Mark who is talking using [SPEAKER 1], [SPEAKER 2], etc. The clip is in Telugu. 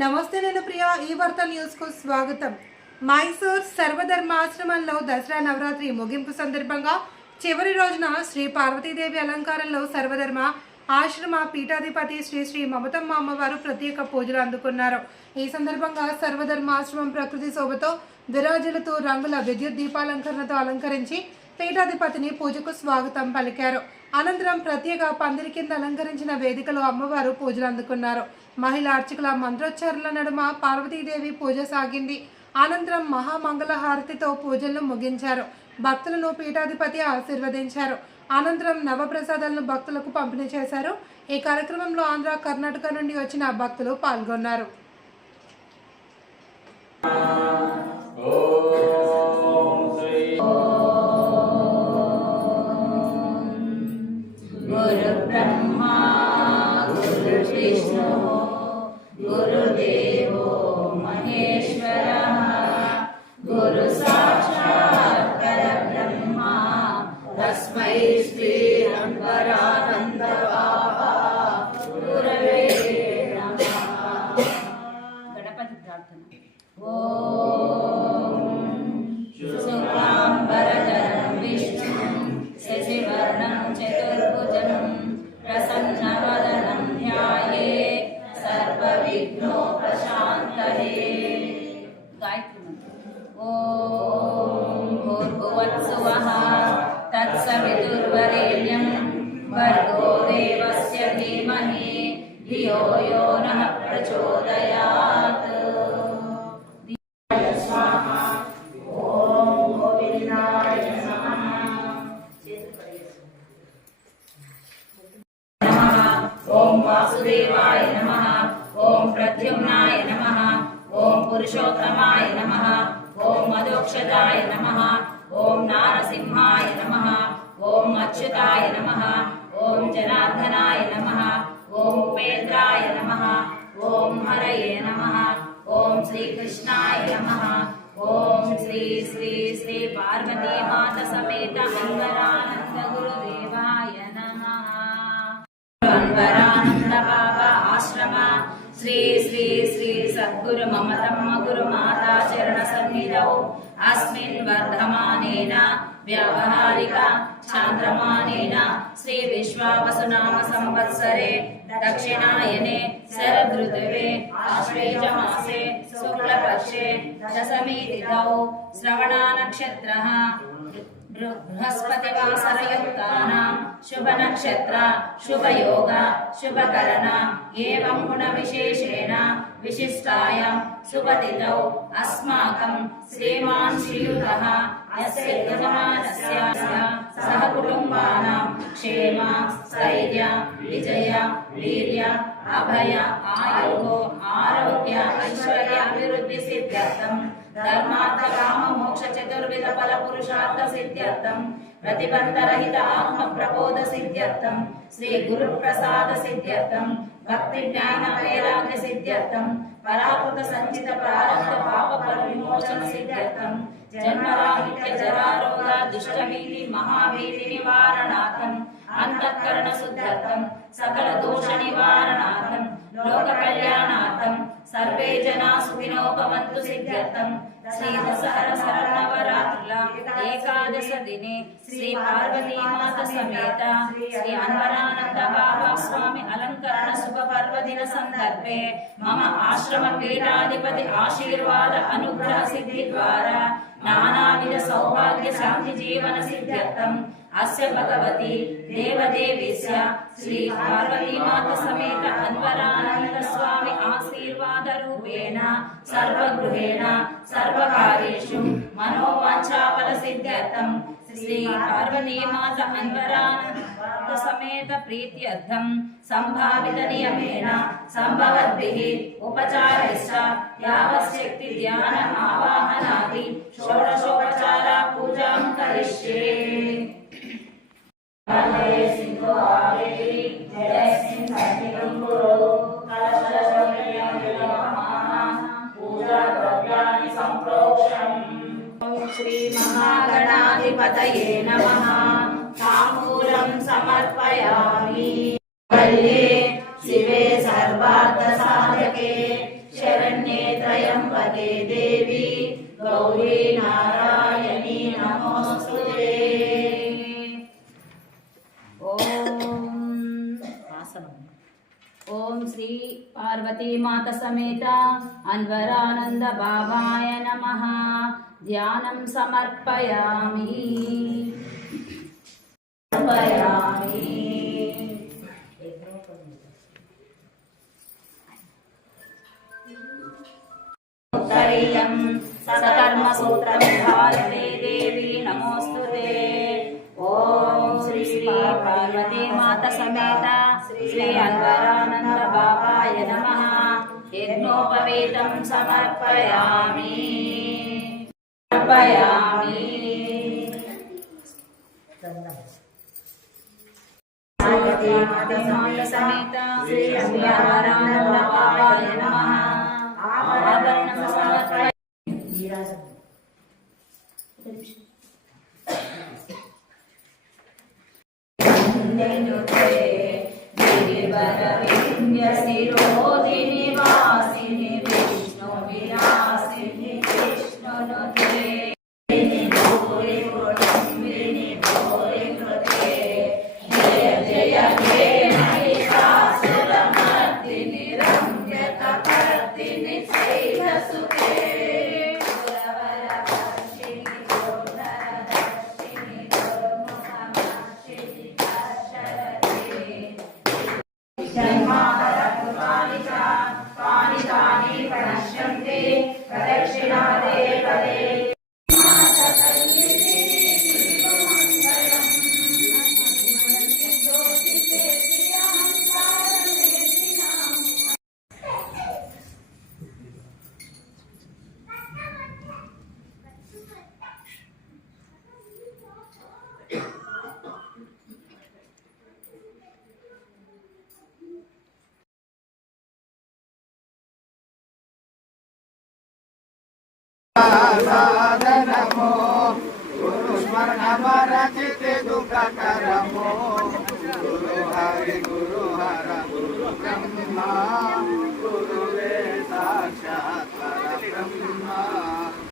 [SPEAKER 1] నమస్తే నేను ప్రియా ఈ వార్త న్యూస్కు స్వాగతం. మైసూర్ సర్వధర్మాశ్రమంలో దసరా నవరాత్రి ముగింపు సందర్భంగా చివరి రోజున శ్రీ పార్వతీదేవి అలంకారంలో సర్వధర్మ ఆశ్రమ పీఠాధిపతి శ్రీ శ్రీ మమతమ్మ అమ్మవారు ప్రత్యేక పూజలు అందుకున్నారు. ఈ సందర్భంగా సర్వధర్మాశ్రమం ప్రకృతి శోభతో విరాజులతో రంగుల విద్యుత్ దీపాలంకరణతో అలంకరించి పీఠాధిపతిని పూజకు స్వాగతం పలికారు. అనంతరం ప్రత్యేక పందిరి కింద అలంకరించిన వేదికలో అమ్మవారు పూజలు అందుకున్నారు. మహిళా అర్చకుల మంత్రోచ్చారుల నడుమ పార్వతీదేవి పూజ సాగింది. అనంతరం మహామంగళహారతితో పూజలను ముగించారు. భక్తులను పీఠాధిపతి ఆశీర్వదించారు. అనంతరం నవప్రసాదాలను భక్తులకు పంపిణీ చేశారు. ఈ కార్యక్రమంలో ఆంధ్ర కర్ణాటక నుండి వచ్చిన భక్తులు పాల్గొన్నారు.
[SPEAKER 2] गुरुविष्णु गुरुदेवो వాసుదేవాయ నమ ఓం ప్రద్యుమ్నాయ నమ ఓం పురుషోత్తమాయ నమ ఓం మధోక్షదాయ నమ ఓం నారసింహాయ నమ ఓం అచ్యుతాయ నమ ఓం జనార్దనాయ నమ ఓం ఉపేంద్రాయ నమ ఓం హరయే నమ ఓం శ్రీకృష్ణాయ నమ ఓం శ్రీ శ్రీ శ్రీ పార్వతీ మాత సమేత సద్గురు మమతమ్మ గురు మాతా చరణ సన్నిధౌ అస్మిన్ వర్ధమానేన వ్యావహారిక చాంద్రమానేన శ్రీ విశ్వావసునామ సంవత్సరే దక్షిణాయనే శరదృతువే ఆశ్వేజ మాసే శుక్లపక్షే దశమి తిథౌ శ్రవణ विशिष्टायां सुपतितौ अस्माकं श्रीमान् श्रीयुतः अस्य यजमानस्य सह क्षेम स्थैर्य विजय, वीर्य, अभय आयुः आरोग्य ऐश्वर्याभिवृद्धिसिद्ध्यर्थं धर्मा ఫల పురుషార్థ సిద్ధ్యర్థం ప్రతిబంధరహిత ఆత్మ ప్రబోధ సిద్ధ్యర్థం శ్రీ గురు ప్రసాద సిద్ధ్యర్థం భక్తి జ్ఞాన వైరాగ్య సిద్ధ్యర్థం పరాకృత సంచిత ప్రారంభ పాప ఫల విమోచన సిద్ధ్యర్థం జన్మరాహిత్య జరారోగ దుష్టభీతి మహాభీతి నివారణార్థం అంతఃకరణ శుద్ధ్యర్థం సకల దోష నివారణార్థం లోక కళ్యాణార్థం సర్వే జనా సుఖినో భవంతు సిద్ధ్యర్థం. శ్రీ దసహర శరణవరాత్రుల ఏకాదశ దినే శ్రీ పార్వతీ మాత సమేత శ్రీ అన్వరానంద బాబా స్వామి అలంకరణ శుభ పర్వదిన సందర్భే మమ ఆశ్రమ పీఠాధిపతి ఆశీర్వాద అనుగ్రహ సిద్ధి ద్వారా నానావిధ సౌభాగ్య శాంతి జీవన సిద్ధ్యర్థం. అస్య భగవతి దేవదేవిస్య. శ్రీ పార్వతీ మాత సమేత అన్వరానంద స్వామి ఆశీర్వాద రూపేణ సర్వగృహేణ సర్వకార్యేషు మనోవాంఛాఫల సిద్ధ్యర్థం శ్రీ పార్వతీ గణాధిపతయే నమ. తాంబూలం సమర్పయామి. శివే సర్వార్థ సాధకే శరణ్యే త్రయంబకే దేవి. గౌరీ నారాయణి నమోస్తుతే ఓం శ్రీ పార్వతీమాత సమేత అన్వరానంద బాబాయ నమ. ధ్యానం సమర్పయామి సమర్పయామి ఉత్తరీయం సకర్మసూత్రవిధారిణే దేవి నమోస్తు ఓం శ్రీ శ్రీ పార్వతీ మాత సమేత శ్రీ అన్వరానంద బాబాయ నమ యజ్ఞోపవీతం సమర్పయామి సమర్పయామి సమేత శ్రీ బాబాయ నమ ఆభరణం సమర్పయామి శిరోధినివాసిని নাচেতে দুকা কারাম গুরু হরে গুরু
[SPEAKER 3] হরা গুরু ব্রহ্মা গুরু